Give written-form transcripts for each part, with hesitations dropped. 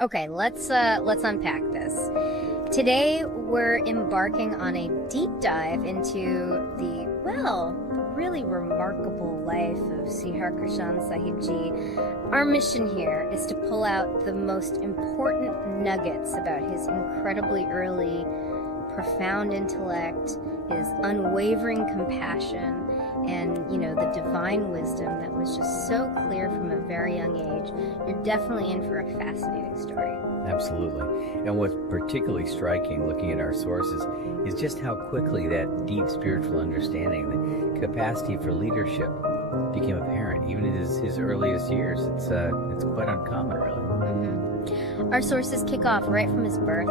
Okay, let's unpack this. Today, we're embarking on a deep dive into the, really remarkable life of Sri Harkrishan Sahib Ji. Our mission here is to pull out the most important nuggets about his incredibly early, profound intellect, his unwavering compassion, and, the divine wisdom that was just so clear from a very young age. You're definitely in for a fascinating story. Absolutely. And what's particularly striking, looking at our sources, is just how quickly that deep spiritual understanding, the capacity for leadership, became apparent, even in his earliest years. It's quite uncommon, really. Mm-hmm. Our sources kick off right from his birth.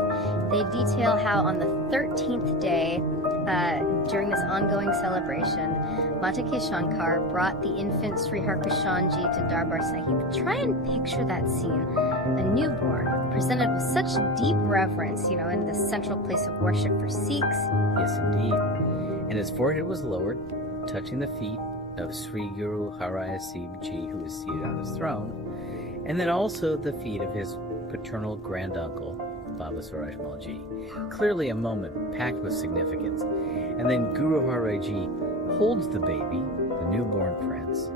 They detail how on the 13th day, during this ongoing celebration, Mata K. Shankar brought the infant Sri Harkrishan Ji to Darbar Sahib. Try and picture that scene. A newborn, presented with such deep reverence, in the central place of worship for Sikhs. Yes, indeed. And his forehead was lowered, touching the feet of Sri Guru Harbobind Sahib Ji, who was seated on his throne, and then also the feet of his paternal granduncle, Baba Suraj Malji. Clearly a moment packed with significance. And then Guru Harbobind Ji holds the baby, the newborn prince,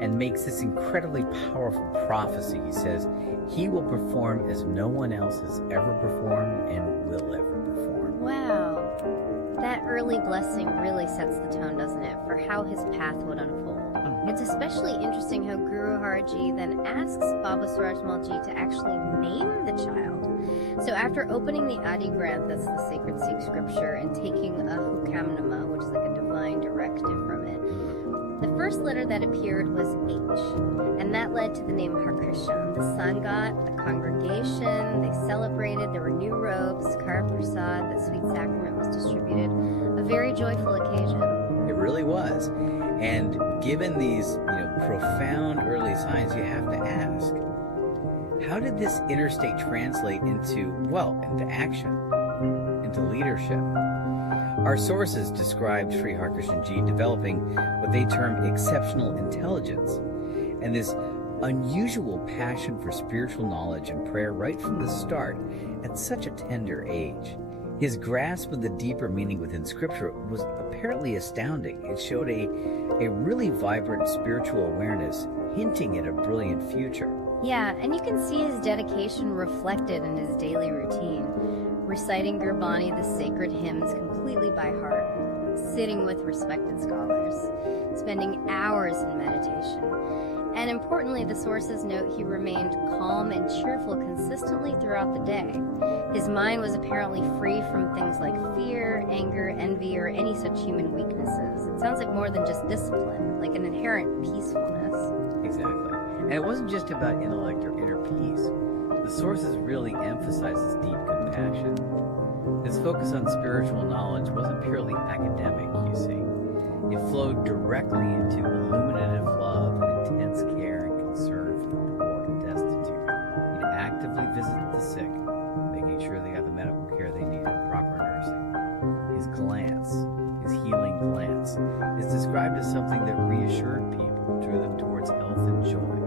and makes this incredibly powerful prophecy. He says, he will perform as no one else has ever performed and will ever perform. Wow. That early blessing really sets the tone, doesn't it, for how his path would unfold. It's especially interesting how Guru Harbobind Ji then asks Baba Suraj Malji to actually name the child. So after opening the Adi Granth, that's the sacred Sikh scripture, and taking a Hukamnama, which is like a divine directive from it, the first letter that appeared was H, and that led to the name Harkrishan. The Sangat, the congregation, they celebrated, there were new robes, Kar Prasad, the sweet sacrament was distributed, a very joyful occasion. It really was. And given these, profound early signs, you have to ask, how did this interstate translate into action, into leadership? Our sources described Sri Harkrishan Ji developing what they term exceptional intelligence, and this unusual passion for spiritual knowledge and prayer right from the start at such a tender age. His grasp of the deeper meaning within Scripture was apparently astounding. It showed a really vibrant spiritual awareness, hinting at a brilliant future. Yeah, and you can see his dedication reflected in his daily routine, reciting Gurbani, the sacred hymns, completely by heart, sitting with respected scholars, spending hours in meditation. And importantly, the sources note he remained calm and cheerful consistently throughout the day. His mind was apparently free from things like fear, anger, envy, or any such human weaknesses. It sounds like more than just discipline, like an inherent peacefulness. Exactly. And it wasn't just about intellect or inner peace. The sources really emphasize his deep compassion. His focus on spiritual knowledge wasn't purely academic, you see. It flowed directly into illuminative love and intense care and concern for the poor and destitute. He'd actively visit the sick, making sure they got the medical care they needed, proper nursing. His glance, his healing glance, is described as something that reassured people, drew them towards health and joy.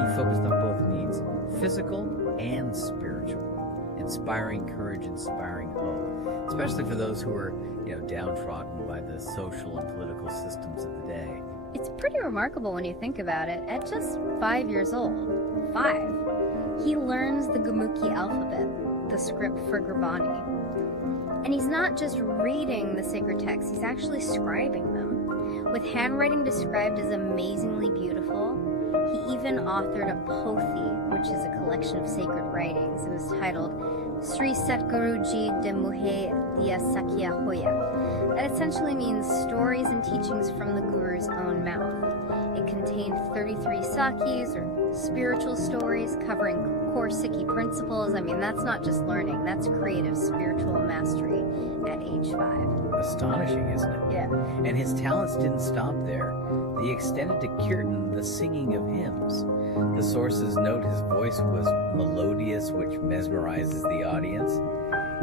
He focused on both needs, physical and spiritual, inspiring courage, inspiring hope, especially for those who are, downtrodden by the social and political systems of the day. It's pretty remarkable when you think about it. At just 5 years old, he learns the Gurmukhi alphabet, the script for Gurbani. And he's not just reading the sacred texts, he's actually scribing them. With handwriting described as amazingly beautiful, he even authored a Pothi, which is a collection of sacred writings. It was titled Sri Satguru Ji de Muhe Diya Sakya Hoya. That essentially means stories and teachings from the Guru's own mouth. It contained 33 sakis, or spiritual stories, covering core Sikhi principles. I mean, that's not just learning, that's creative spiritual mastery at age 5. Astonishing, isn't it? Yeah. And his talents didn't stop there. They extended to kirtan, the singing of hymns. The sources note his voice was melodious, which mesmerizes the audience.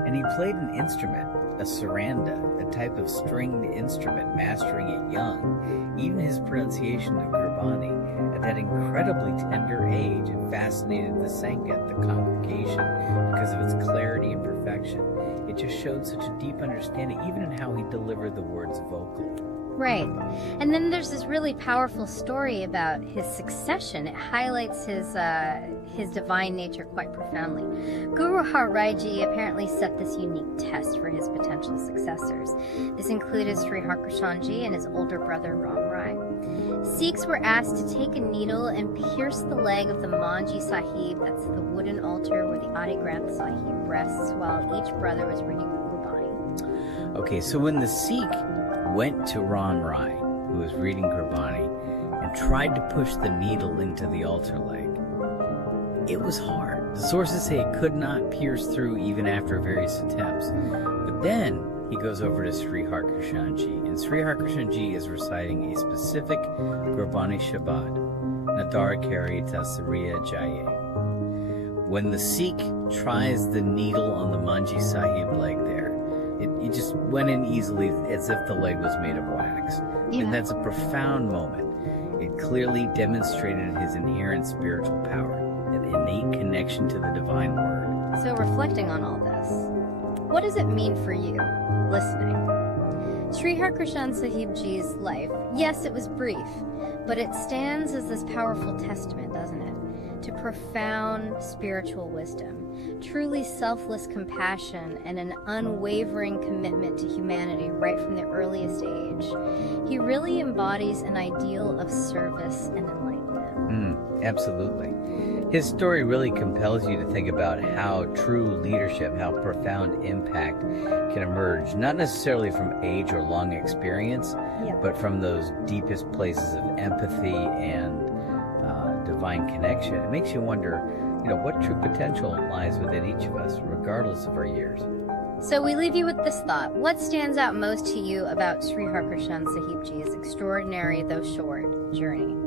And he played an instrument, a saranda, a type of stringed instrument, mastering it young. Even his pronunciation of Gurbani at that incredibly tender age, it fascinated the Sangha, the congregation. it just showed such a deep understanding, even in how he delivered the words vocally. Right. And then there's this really powerful story about his succession. It highlights his divine nature quite profoundly. Guru Harbobind Ji apparently set this unique test for his potential successors. This included Sri Harkrishan Ji and his older brother Ram Rai. Sikhs were asked to take a needle and pierce the leg of the Manji Sahib, that's the wooden altar where the Adi Granth Sahib rests, while each brother was reading Gurbani. Okay, so when the Sikh went to Ram Rai, who was reading Gurbani, and tried to push the needle into the altar leg, it was hard. The sources say it could not pierce through even after various attempts. But then he goes over to Sri Harkrishan Ji, and Sri Harkrishan Ji is reciting a specific Gurbani Shabad, Nadara Karita Sariya Jaye. When the Sikh tries the needle on the Manji Sahib leg there, it just went in easily as if the leg was made of wax. Yeah. And that's a profound moment. It clearly demonstrated his inherent spiritual power, an innate connection to the divine word. So reflecting on all this, what does it mean for you, listening? Sri Harkrishan Sahib Ji's life, yes, it was brief, but it stands as this powerful testament, doesn't it, to profound spiritual wisdom, truly selfless compassion, and an unwavering commitment to humanity right from the earliest age. He really embodies an ideal of service and enlightenment. Absolutely. His story really compels you to think about how true leadership, how profound impact can emerge, not necessarily from age or long experience, but from those deepest places of empathy and divine connection. It makes you wonder, what true potential lies within each of us, regardless of our years. So we leave you with this thought. What stands out most to you about Sri Harkrishan Sahib Ji's extraordinary, though short, journey?